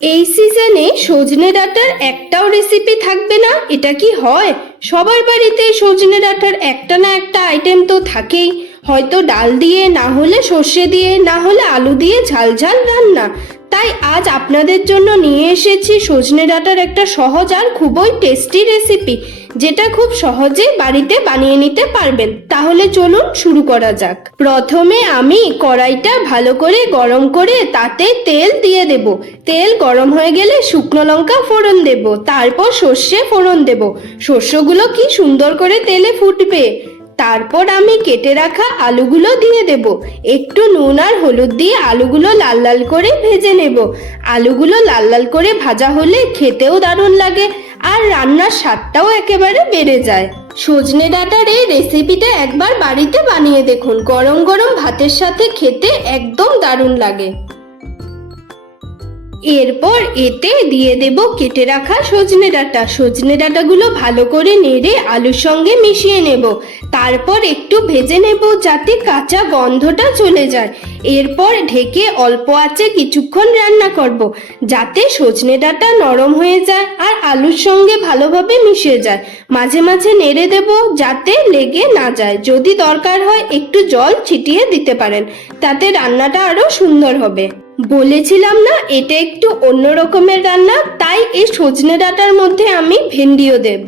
এই সিজনে সজনে ডাঁটার একটাও রেসিপি থাকবে না, এটা কি হয়? সবার বাড়িতে সজনে ডাঁটার একটা না একটা আইটেম তো থাকেই, হয়তো ডাল দিয়ে, না হলে সর্ষে দিয়ে, না হলে আলু দিয়ে ঝাল ঝাল রান্না। তাই আজ আপনাদের জন্য নিয়ে এসেছি সজনে ডাঁটার একটা সহজ আর খুবই টেস্টি রেসিপি, যেটা খুব সহজে বাড়িতে বানিয়ে নিতে পারবেন। তাহলে চলুন শুরু করা যাক। প্রথমে আমি কড়াইটা ভালো করে গরম করে তাতে তেল দিয়ে দেব। তেল গরম হয়ে গেলে শুকনো লঙ্কা ফোড়ন দেব, তারপর সর্ষে ফোড়ন দেব। শস্যগুলো কি সুন্দর করে তেলে ফুটবে। তারপর আমি কেটে রাখা আলুগুলো দিয়ে দেব। একটু নুন আর হলুদ দিয়ে আলুগুলো লাল লাল করে ভেজে নেব। আলুগুলো লাল লাল করে ভাজা হলে খেতেও দারুণ লাগে আর রান্নার স্বাদটাও একেবারে বেড়ে যায়। সজনে ডাঁটার এই রেসিপিটা একবার বাড়িতে বানিয়ে দেখুন, গরম গরম ভাতের সাথে খেতে একদম দারুণ লাগে। এরপর এতে দিয়ে দেব কেটে রাখা সজনে ডাঁটা। সজনে ডাঁটাগুলো ভালো করে নেড়ে আলুর সঙ্গে মিশিয়ে নেব। তারপর একটু ভেজে নেব যাতে কাঁচা গন্ধটা চলে যায়। এরপর ঢেকে অল্প আঁচে কিছুক্ষণ রান্না করব, যাতে সজনে ডাঁটা নরম হয়ে যায় আর আলুর সঙ্গে ভালোভাবে মিশে যায়। মাঝে মাঝে নেড়ে দেব যাতে লেগে না যায়। যদি দরকার হয় একটু জল ছিটিয়ে দিতে পারেন, তাতে রান্নাটা আরো সুন্দর হবে। বলেছিলাম না এটা একটু অন্য রকমের রান্না, তাই এই সজনে ডাঁটার মধ্যে আমি ভেন্ডিও দেব।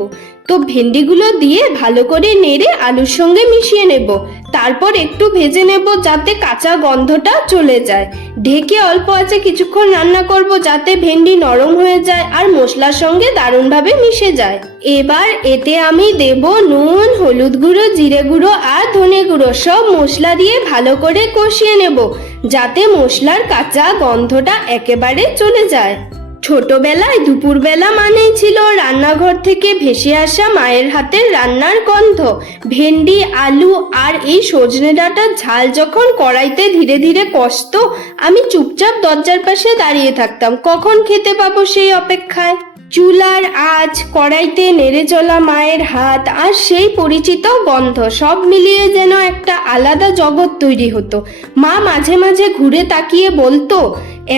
তো ভেন্ডিগুলো দিয়ে ভালো করে নেড়ে আলুর সঙ্গে মিশিয়ে নেব। তারপর একটু ভেজে নেব যাতে কাঁচা গন্ধটা চলে যায়। ঢেকে অল্প আঁচে কিছুক্ষণ রান্না করব যাতে ভেন্ডি নরম হয়ে যায় আর মশলার সঙ্গে দারুণভাবে মিশে যায়। এবার এতে আমি দেব নুন, হলুদ গুঁড়ো, জিরে গুঁড়ো আর ধনে গুঁড়ো। সব মশলা দিয়ে ভালো করে কষিয়ে নেব যাতে মশলার কাঁচা গন্ধটা একেবারে চলে যায়। ছোটবেলায় দুপুরবেলা মানেই ছিল রান্নাঘর থেকে ভেসে আসা মায়ের হাতের রান্নার গন্ধ। ভেন্ডি, আলু আর এই সজনে ডাঁটার ঝাল যখন কড়াইতে ধীরে ধীরে কষতো, আমি চুপচাপ দরজার পাশে দাঁড়িয়ে থাকতাম, কখন খেতে পাবো সেই অপেক্ষায়। চুলার আঁচ, কড়াইতে নেড়ে চলা মায়ের হাত আর সেই পরিচিত গন্ধ, সব মিলিয়ে যেন একটা আলাদা জগৎ তৈরি হতো। মা মাঝে মাঝে ঘুরে তাকিয়ে বলতো,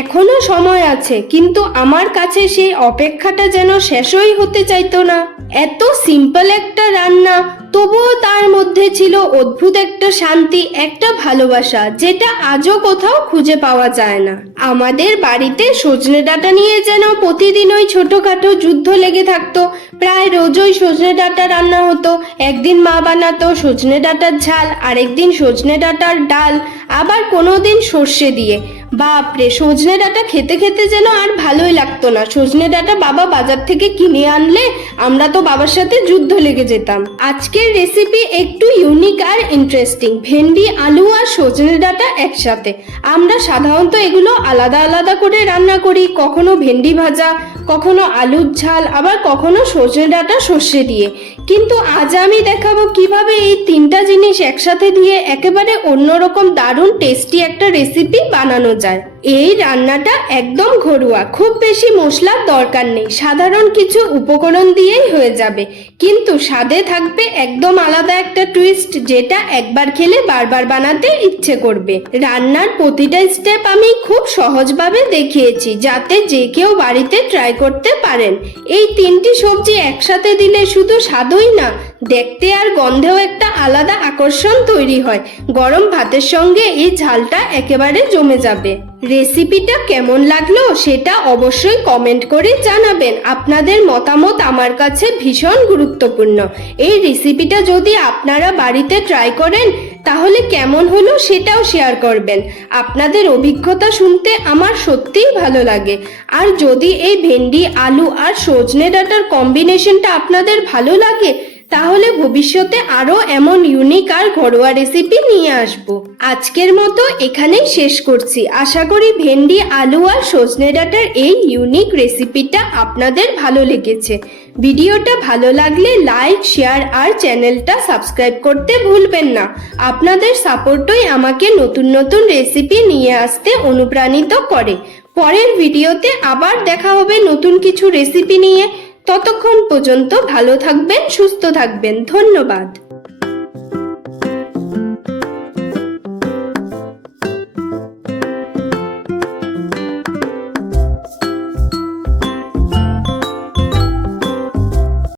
এখনো সময় আছে, কিন্তু আমার কাছে সেই অপেক্ষাটা যেন শেষই হতে চাইতো না। এত সিম্পল একটা রান্না, তবুও তার মধ্যে ছিল অদ্ভুত একটা শান্তি, একটা ভালোবাসা, যেটা আজও কোথাও খুঁজে পাওয়া যায় না। আমাদের বাড়িতে সজনে ডাঁটা নিয়ে যেন প্রতিদিন ওই ছোটখাটো যুদ্ধ লেগে থাকতো। প্রায় রোজই সজনে ডাঁটা রান্না হতো। একদিন মা বানাতো সজনে ডাঁটার ঝাল, আরেকদিন সজনে ডাঁটার ডাল, আবার কোনোদিন সর্ষে দিয়ে। বাপরে, সজনে ডাঁটা খেতে খেতে যেন আর ভালোই লাগতো না। সজনে ডাঁটা বাবা বাজার থেকে কিনে আনলে আমরা তো বাবার সাথে যুদ্ধ লেগে যেতাম। আজকের রেসিপি একটু ইউনিক আর ইন্টারেস্টিং। ভেন্ডি, আলু আর সজনে ডাঁটা একসাথে। আমরা সাধারণত এগুলো আলাদা আলাদা করে রান্না করি, কখনো ভেন্ডি ভাজা, কখনো আলুর ঝাল, আবার কখনো সজনে ডাঁটা সর্ষে দিয়ে। কিন্তু আজ আমি দেখাবো কিভাবে এই তিনটা জিনিস একসাথে দিয়ে একেবারে অন্যরকম দারুণ টেস্টি একটা রেসিপি বানানো যায়। এই রান্নাটা একদম ঘরোয়া, খুব বেশি মশলার দরকার নেই, সাধারণ কিছু উপকরণ দিয়েই হয়ে যাবে, কিন্তু স্বাদে থাকবে একদম আলাদা একটা টুইস্ট, যেটা একবার খেলে বারবার বানাতে ইচ্ছে করবে। রান্নার প্রতিটা স্টেপ আমি খুব সহজভাবে দেখিয়েছি, যাতে যে কেউ বাড়িতে ট্রাই করতে পারেন। এই তিনটি সবজি একসাথে দিলে শুধু স্বাদই না, দেখতে আর গন্ধেও একটা আলাদা আকর্ষণ তৈরি হয়। গরম ভাতের সঙ্গে এই ঝালটা একেবারে জমে যাবে। রেসিপিটা কেমন লাগলো সেটা অবশ্যই কমেন্ট করে জানাবেন। আপনাদের মতামত আমার কাছে ভীষণ গুরুত্বপূর্ণ। এই রেসিপিটা যদি আপনারা বাড়িতে ট্রাই করেন, তাহলে কেমন হলো সেটাও শেয়ার করবেন। আপনাদের অভিজ্ঞতা শুনতে আমার সত্যিই ভালো লাগে। আর যদি এই ভেন্ডি, আলু আর সজনে ডাঁটার কম্বিনেশনটা আপনাদের ভালো লাগে, তাহলে ভবিষ্যতে আরো এমন ইউনিক আর ঘরোয়া রেসিপি নিয়ে আসব। আজকের মতো এখানেই শেষ করছি। আশা করি ভেন্ডি, আলু আর সজনে ডাঁটার এই ইউনিক রেসিপিটা আপনাদের ভালো লেগেছে। ভিডিওটা ভালো লাগলে লাইক, শেয়ার আর চ্যানেলটা সাবস্ক্রাইব করতে ভুলবেন না। আপনাদের সাপোর্টই আমাকে নতুন নতুন রেসিপি নিয়ে আসতে অনুপ্রাণিত করে। পরের ভিডিওতে আবার দেখা হবে নতুন কিছু রেসিপি নিয়ে। ততক্ষণ পর্যন্ত ভালো থাকবেন, সুস্থ থাকবেন। ধন্যবাদ।